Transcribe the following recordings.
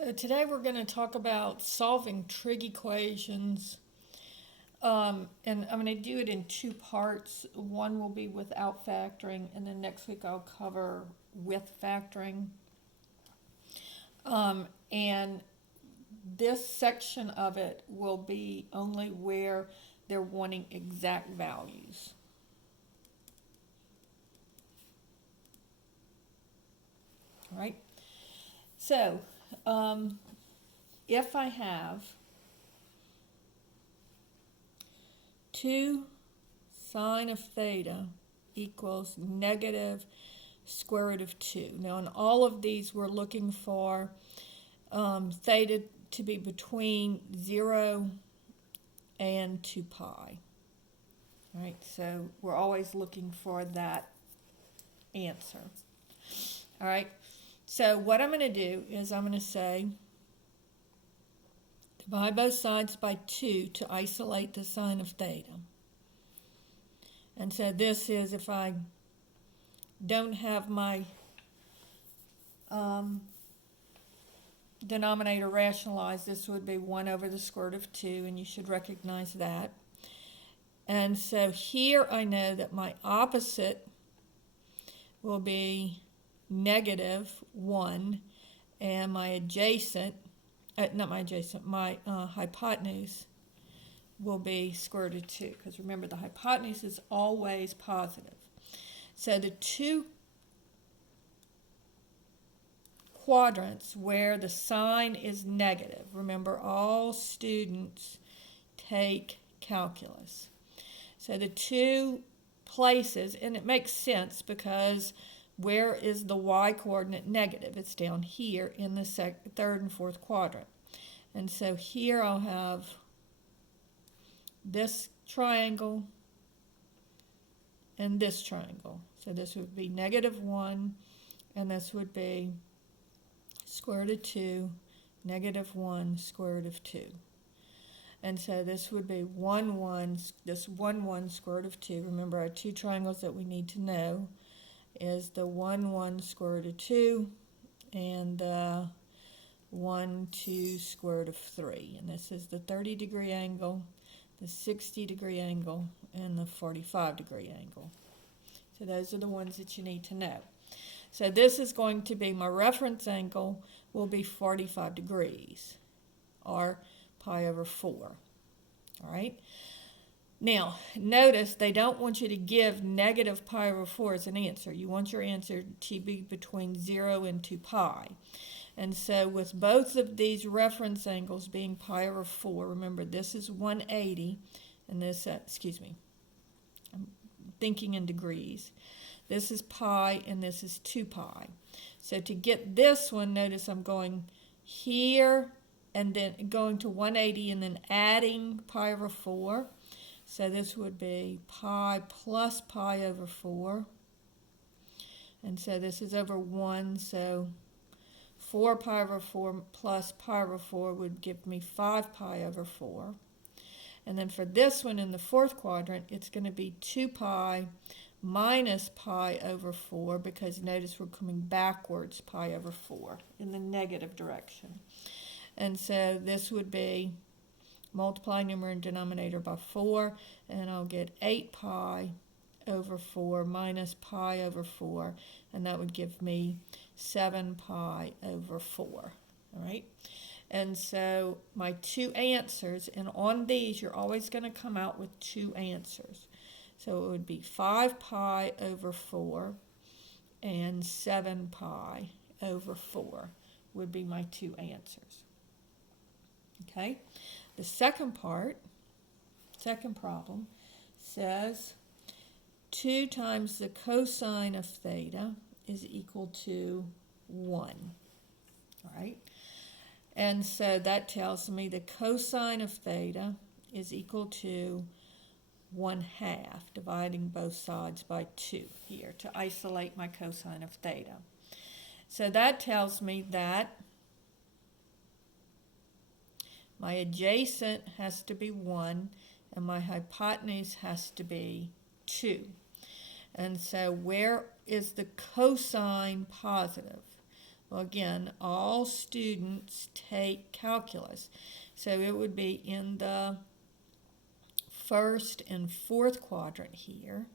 So today we're going to talk about solving trig equations. And I'm going to do it in two parts. One will be without factoring, and then next week I'll cover with factoring. And this section of it will be only where they're wanting exact values. All right? So, if I have 2 sine of theta equals negative square root of 2. Now, in all of these, we're looking for theta to be between 0 and 2 pi. All right, so we're always looking for that answer. All right, so what I'm going to do is I'm going to say divide both sides by 2 to isolate the sine of theta. And so this is, if I don't have my denominator rationalized, this would be 1 over the square root of 2, and you should recognize that. And so here I know that my opposite will be negative 1, and my adjacent, my hypotenuse will be square root of 2, because remember the hypotenuse is always positive. So the two quadrants where the sign is negative, remember all students take calculus. So the two places, and it makes sense because where is the y coordinate negative? It's down here in the third and fourth quadrant. And so here I'll have this triangle and this triangle. So this would be negative 1, and this would be square root of 2, negative 1, square root of 2. And so this would be 1, 1, this 1, 1, square root of 2. Remember our two triangles that we need to know is the 1, 1, square root of 2 and the 1, 2, square root of 3. And this is the 30-degree angle, the 60-degree angle, and the 45-degree angle. So those are the ones that you need to know. So this is going to be, my reference angle will be 45 degrees, or pi over 4. All right? Now, notice they don't want you to give negative pi over 4 as an answer. You want your answer to be between 0 and 2 pi. And so with both of these reference angles being pi over 4, remember this is 180, and this, I'm thinking in degrees. This is pi, and this is 2 pi. So to get this one, notice I'm going here, and then going to 180, and then adding pi over 4. So this would be pi plus pi over 4. And so this is over 1, so 4 pi over 4 plus pi over 4 would give me 5 pi over 4. And then for this one in the fourth quadrant, it's going to be 2 pi minus pi over 4, because notice we're coming backwards pi over 4 in the negative direction. And so this would be multiply numerator and denominator by 4, and I'll get 8 pi over 4 minus pi over 4, and that would give me 7 pi over 4. All right? And so my two answers, and on these you're always going to come out with two answers. So it would be 5 pi over 4 and 7 pi over 4 would be my two answers. Okay? The second problem, says 2 times the cosine of theta is equal to 1. All right? And so that tells me the cosine of theta is equal to 1/2, dividing both sides by 2 here to isolate my cosine of theta. So that tells me that my adjacent has to be 1, and my hypotenuse has to be 2. And so where is the cosine positive? Well, again, all students take calculus. So it would be in the first and fourth quadrant here.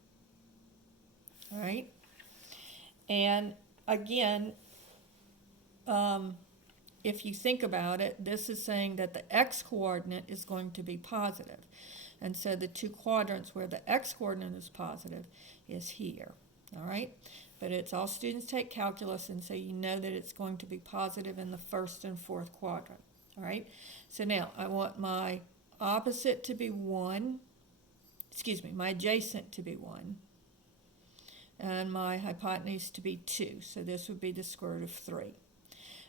All right? And again, if you think about it, this is saying that the x-coordinate is going to be positive. And so the two quadrants where the x-coordinate is positive is here. All right? But it's all students take calculus, and so you know that it's going to be positive in the first and fourth quadrant. All right? So now I want my opposite to be 1, my adjacent to be 1, and my hypotenuse to be 2. So this would be the square root of 3.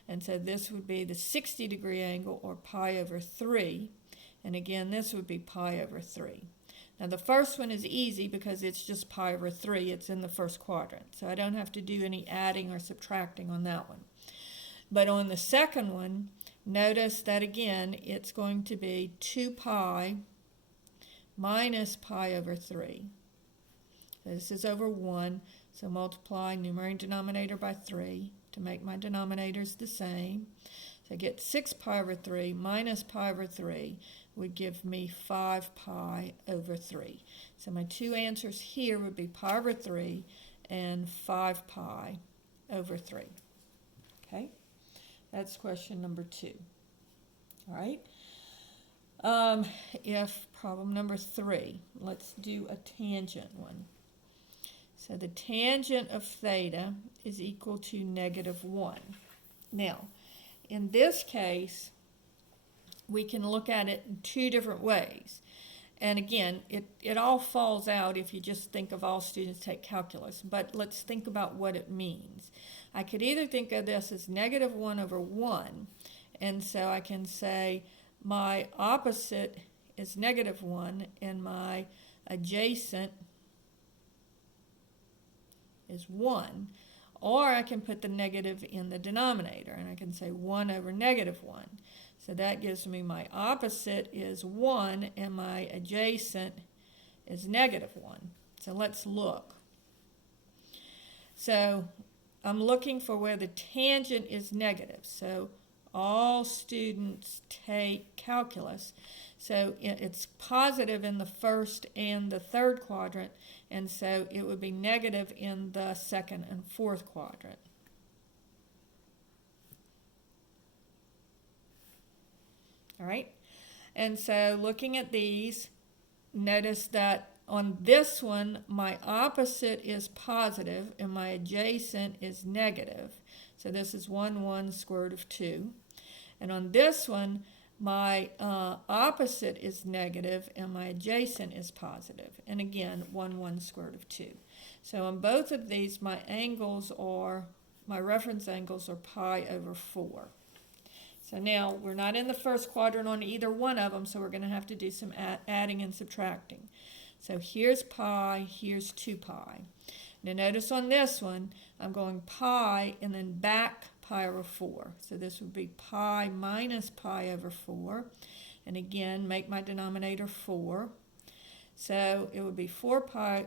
And so this would be the 60-degree angle, or pi over 3. And again, this would be pi over 3. Now the first one is easy because it's just pi over 3. It's in the first quadrant. So I don't have to do any adding or subtracting on that one. But on the second one, notice that again, it's going to be 2 pi minus pi over 3. This is over 1, so multiply numerator and denominator by 3 to make my denominators the same. So I get 6 pi over 3 minus pi over 3 would give me 5 pi over 3. So my two answers here would be pi over 3 and 5 pi over 3. Okay, that's question number 2. All right. If problem number 3, let's do a tangent one. So the tangent of theta is equal to -1. Now, in this case, we can look at it in two different ways. And again, it all falls out if you just think of all students take calculus. But let's think about what it means. I could either think of this as -1 over 1. And so I can say my opposite is -1 and my adjacent is 1. Or I can put the negative in the denominator, and I can say 1 over -1. So that gives me my opposite is 1, and my adjacent is -1. So let's look. So I'm looking for where the tangent is negative. So all students take calculus. So it's positive in the first and the third quadrant, and so it would be negative in the second and fourth quadrant. All right, and so looking at these, notice that on this one, my opposite is positive and my adjacent is negative. So this is 1 square root of 2. And on this one, my opposite is negative and my adjacent is positive. And again, 1 square root of 2. So on both of these, my reference angles are pi over 4. So now we're not in the first quadrant on either one of them, so we're going to have to do some adding and subtracting. So here's pi, here's 2 pi. Now notice on this one, I'm going pi and then back pi over 4. So this would be pi minus pi over 4. And again, make my denominator 4. So it would be 4 pi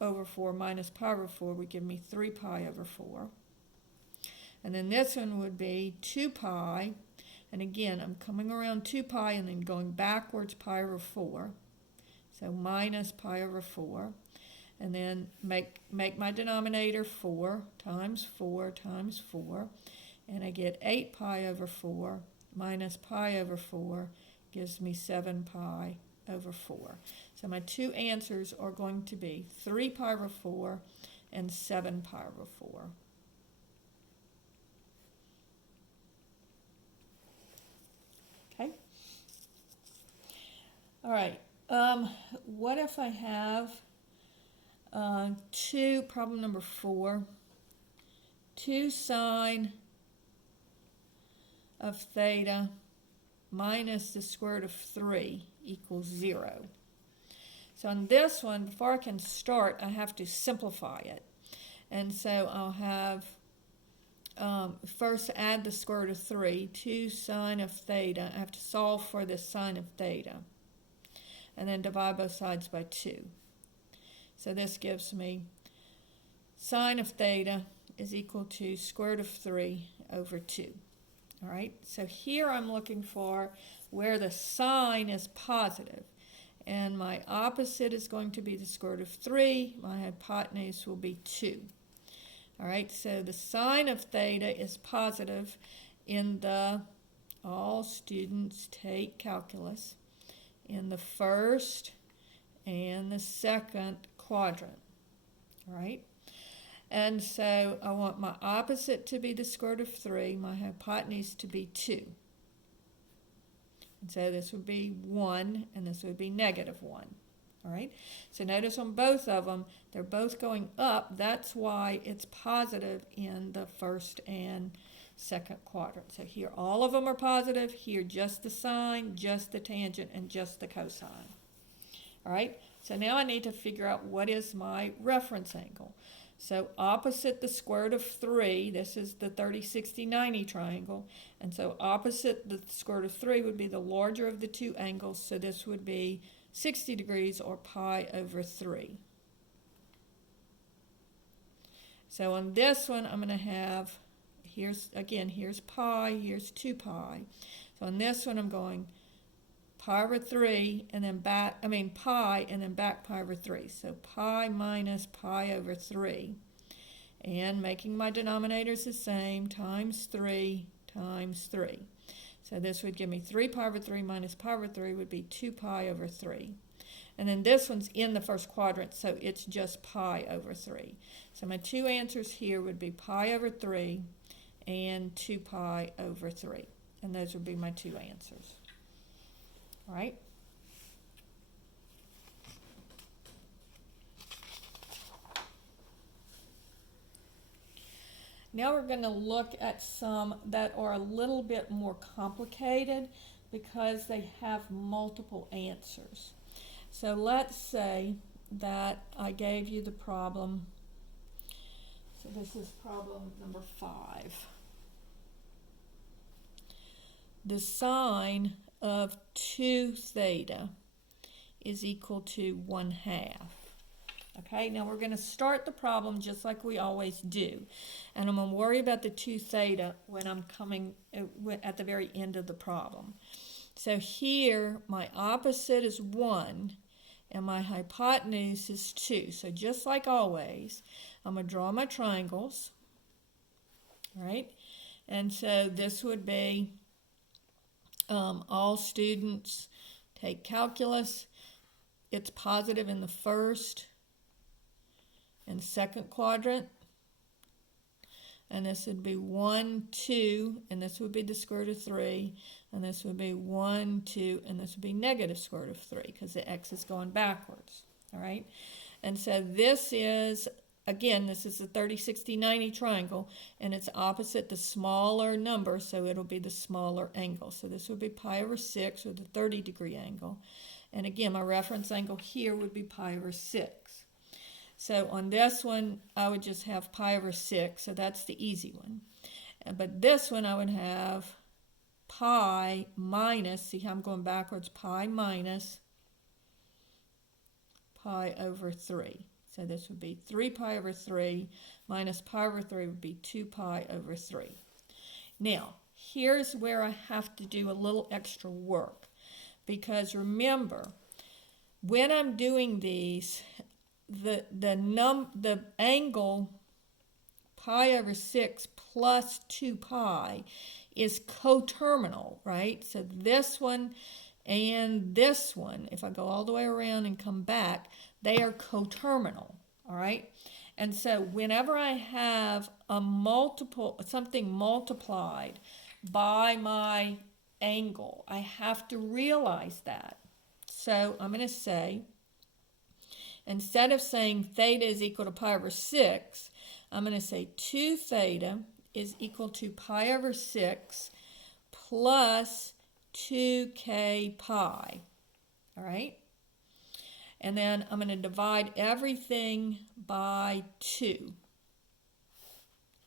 over 4 minus pi over 4 would give me 3 pi over 4. And then this one would be 2 pi. And again, I'm coming around 2 pi and then going backwards pi over 4. So minus pi over 4. And then make my denominator 4 times 4 times 4. And I get 8 pi over 4 minus pi over 4 gives me 7 pi over 4. So my two answers are going to be 3 pi over 4 and 7 pi over 4. Okay. All right. What if I have problem number 4, 2 sine of theta minus the square root of 3 equals 0. So on this one, before I can start, I have to simplify it. And so I'll have, first add the square root of 3, 2 sine of theta. I have to solve for the sine of theta. And then divide both sides by 2. So this gives me sine of theta is equal to square root of 3, over 2. All right, so here I'm looking for where the sign is positive. And my opposite is going to be the square root of 3. My hypotenuse will be 2. All right, so the sign of theta is positive in the, all students take calculus, in the first and the second quadrant. All right, and so I want my opposite to be the square root of 3, my hypotenuse to be 2. And so this would be 1, and this would be negative 1. All right, so notice on both of them, they're both going up. That's why it's positive in the first and second quadrant. So here all of them are positive. Here just the sine, just the tangent, and just the cosine. All right, so now I need to figure out what is my reference angle. So opposite the square root of 3, this is the 30, 60, 90 triangle. And so opposite the square root of 3 would be the larger of the two angles. So this would be 60 degrees, or pi over 3. So on this one, I'm going to have, here's pi, here's 2 pi. So on this one, I'm going pi over 3, and then back, pi, and then back pi over 3. So pi minus pi over 3. And making my denominators the same, times 3 times 3. So this would give me 3 pi over 3 minus pi over 3 would be 2 pi over 3. And then this one's in the first quadrant, so it's just pi over 3. So my two answers here would be pi over 3 and 2 pi over 3. And those would be my two answers. All right? Now we're going to look at some that are a little bit more complicated because they have multiple answers. So let's say that I gave you the problem. So this is problem number 5. The sine of 2 theta is equal to 1/2. Okay, now we're going to start the problem just like we always do. And I'm going to worry about the 2 theta when I'm coming at the very end of the problem. So here, my opposite is 1, and my hypotenuse is 2. So just like always, I'm going to draw my triangles. All right, and so this would be all students take calculus. It's positive in the first and second quadrant, and this would be 1, 2, and this would be the square root of 3, and this would be 1, 2, and this would be negative square root of 3 because the x is going backwards. All right, and so this is, again, this is the 30, 60, 90 triangle, and it's opposite the smaller number, so it'll be the smaller angle. So this would be pi over 6, or the 30-degree angle, and again, my reference angle here would be pi over 6. So on this one, I would just have pi over 6, so that's the easy one. But this one, I would have pi minus, see how I'm going backwards, pi minus pi over 3. So this would be 3 pi over 3 minus pi over 3 would be 2 pi over 3. Now, here's where I have to do a little extra work. Because remember, when I'm doing these, the angle pi over 6 plus 2 pi is coterminal, right? So this one and this one, if I go all the way around and come back, they are coterminal, all right? And so whenever I have something multiplied by my angle, I have to realize that. So I'm going to say, instead of saying theta is equal to pi over 6, I'm going to say 2 theta is equal to pi over 6 plus 2k pi. All right? And then I'm going to divide everything by 2.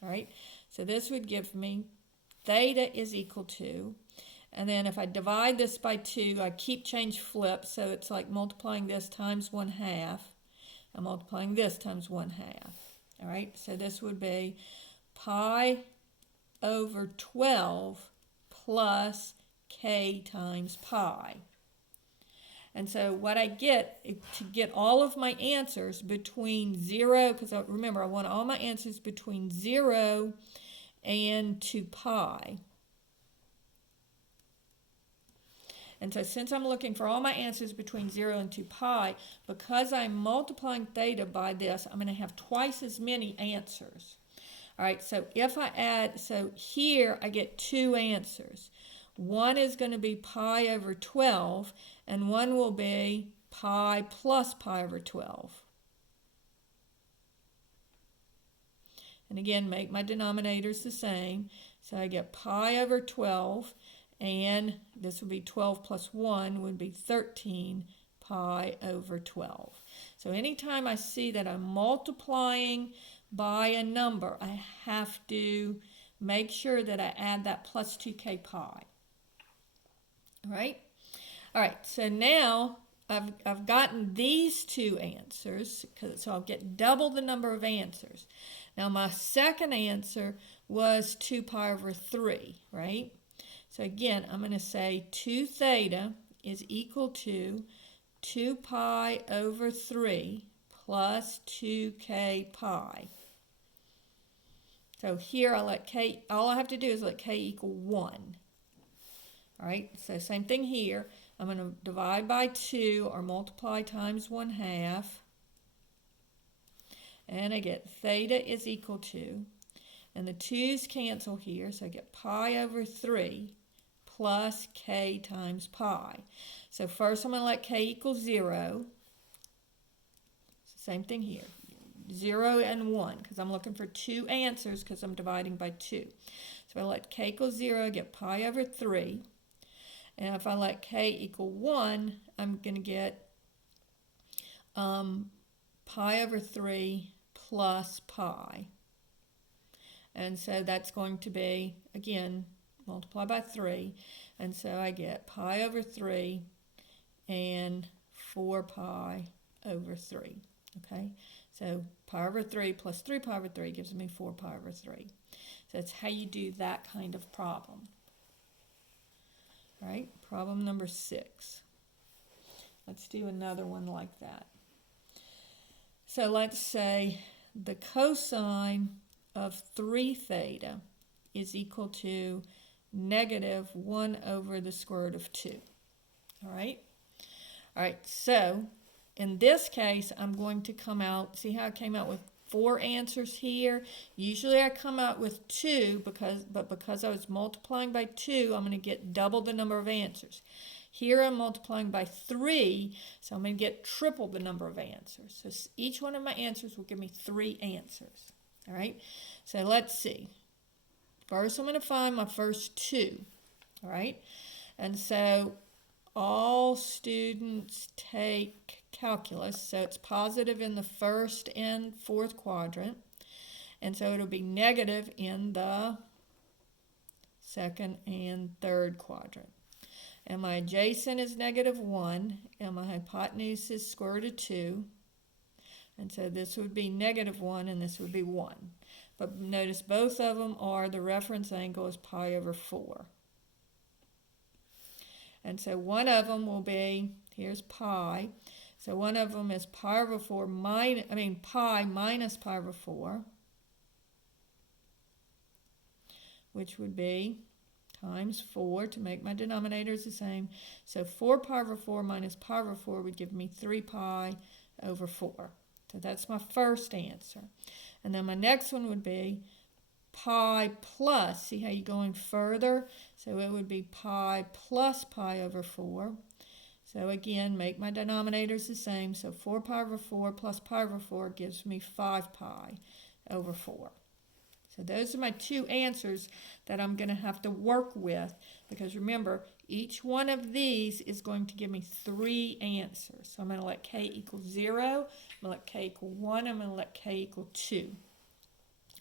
All right? So this would give me theta is equal to, and then if I divide this by 2, I keep change flip, so it's like multiplying this times 1/2, and multiplying this times 1/2. All right, so this would be pi over 12 plus k times pi. And so what I get, to get all of my answers between 0, because remember I want all my answers between 0 and 2 pi. And so since I'm looking for all my answers between 0 and 2 pi, because I'm multiplying theta by this, I'm going to have twice as many answers. All right, so if I add, so here I get 2 answers. One is going to be pi over 12, and one will be pi plus pi over 12. And again, make my denominators the same. So I get pi over 12, and this would be 12 plus 1 would be 13 pi over 12. So anytime I see that I'm multiplying by a number, I have to make sure that I add that plus 2k pi. All right, so now I've gotten these 2 answers, so I'll get double the number of answers. Now my second answer was 2 pi over 3, right? So again, I'm going to say 2 theta is equal to 2 pi over 3 plus 2k pi. So here I let k, all I have to do is let k equal 1. All right, so same thing here. I'm going to divide by 2 or multiply times 1/2. And I get theta is equal to, and the 2's cancel here, so I get pi over 3 plus k times pi. So first I'm going to let k equal 0. Same thing here. 0 and 1, because I'm looking for 2 answers because I'm dividing by 2. So I let k equal 0, I get pi over 3. And if I let k equal 1, I'm going to get pi over 3 plus pi. And so that's going to be, again, multiply by 3. And so I get pi over 3 and 4 pi over 3. Okay? So pi over 3 plus 3 pi over 3 gives me 4 pi over 3. So that's how you do that kind of problem. All right, problem number 6. Let's do another one like that. So let's say the cosine of 3 theta is equal to negative 1 over the square root of 2. All right? All right, so in this case, I'm going to come out, see how I came out with 4 answers here? Usually I come out with 2, but because I was multiplying by 2, I'm going to get double the number of answers. Here I'm multiplying by 3, so I'm going to get triple the number of answers. So each one of my answers will give me 3 answers. All right, so let's see. First I'm going to find my first 2. All right, and so all students take calculus, so it's positive in the first and fourth quadrant, and so it'll be negative in the second and third quadrant. And my adjacent is negative 1, and my hypotenuse is square root of 2, and so this would be negative 1 and this would be 1. But notice both of them are, the reference angle is pi over 4. And so one of them will be, here's pi, so one of them is pi over 4 pi minus pi over 4, which would be times 4 to make my denominators the same. So 4 pi over 4 minus pi over 4 would give me 3 pi over 4. So that's my first answer. And then my next one would be pi plus, see how you're going further? So it would be pi plus pi over 4. So again, make my denominators the same. So 4 pi over 4 plus pi over 4 gives me 5 pi over 4. So those are my 2 answers that I'm going to have to work with, because remember, each one of these is going to give me 3 answers. So I'm going to let k equal 0, I'm going to let k equal 1, I'm going to let k equal 2.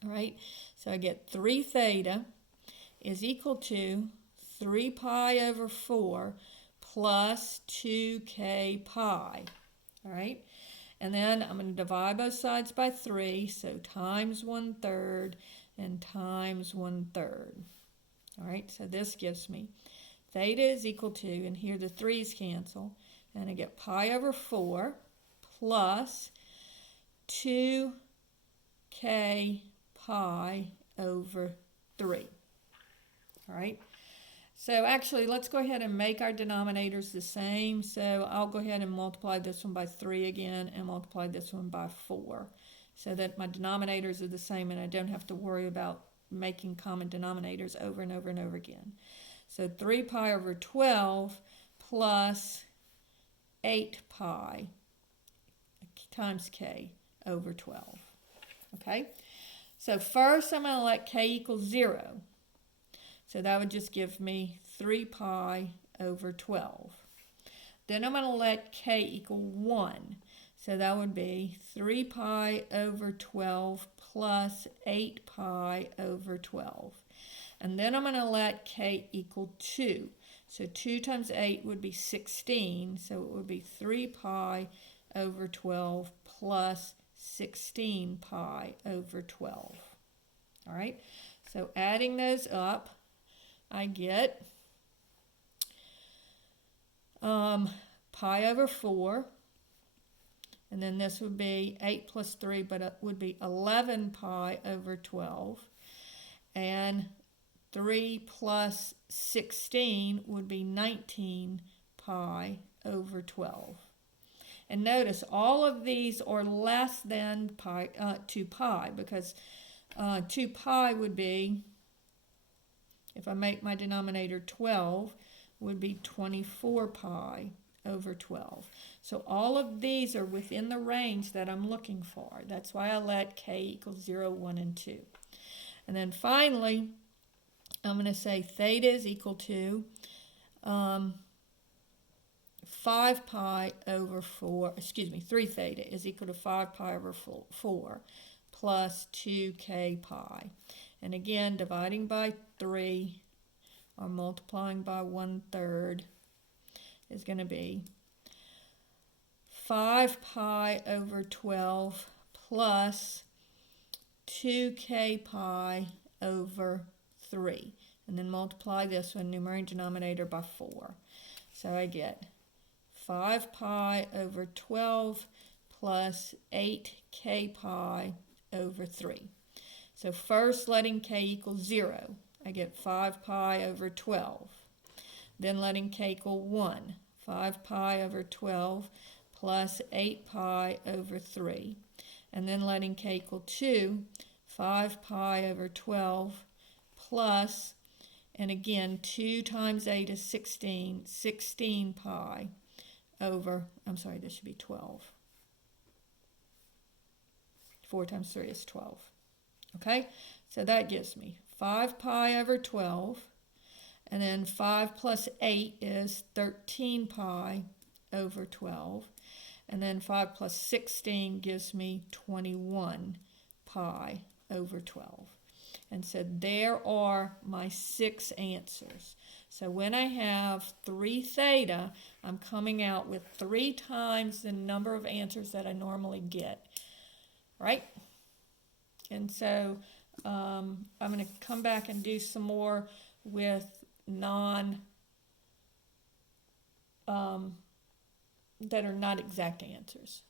All right, so I get 3 theta is equal to 3 pi over 4 plus 2k pi. All right, and then I'm going to divide both sides by 3, so times 1/3, and times 1/3. All right, so this gives me theta is equal to, and here the 3's cancel, and I get pi over 4 plus 2k pi over 3. All right, so actually let's go ahead and make our denominators the same. So I'll go ahead and multiply this one by 3 again and multiply this one by 4 so that my denominators are the same and I don't have to worry about making common denominators over and over and over again. So 3 pi over 12 plus 8 pi times k over 12. Okay, so first I'm going to let k equal 0. So that would just give me 3 pi over 12. Then I'm going to let k equal 1. So that would be 3 pi over 12 plus 8 pi over 12. And then I'm going to let k equal 2. So 2 times 8 would be 16. So it would be 3 pi over 12 plus 16 pi over 12. All right, so adding those up, I get pi over 4, and then this would be 8 plus 3, but it would be 11 pi over 12, and 3 plus 16 would be 19 pi over 12. And notice all of these are less than 2 pi, because 2 pi would be, if I make my denominator 12, would be 24 pi over 12. So all of these are within the range that I'm looking for. That's why I let k equal 0, 1, and 2. And then finally, I'm going to say theta is equal to 5 pi over 4, 3 theta is equal to 5 pi over 4 plus 2k pi. And again, dividing by 3 or multiplying by 1/3 is going to be 5 pi over 12 plus 2k pi over 3. And then multiply this one, numerator and denominator, by 4. So I get 5 pi over 12 plus 8k pi over 3. So first letting k equal 0, I get 5 pi over 12. Then letting k equal 1, 5 pi over 12 plus 8 pi over 3. And then letting k equal 2, 5 pi over 12 plus, and again, 2 times 8 is 16, 16 pi over, this should be 12. 4 times 3 is 12. Okay, so that gives me 5 pi over 12, and then 5 plus 8 is 13 pi over 12, and then 5 plus 16 gives me 21 pi over 12. And so there are my 6 answers. So when I have 3 theta, I'm coming out with 3 times the number of answers that I normally get, right? And so I'm going to come back and do some more with that are not exact answers.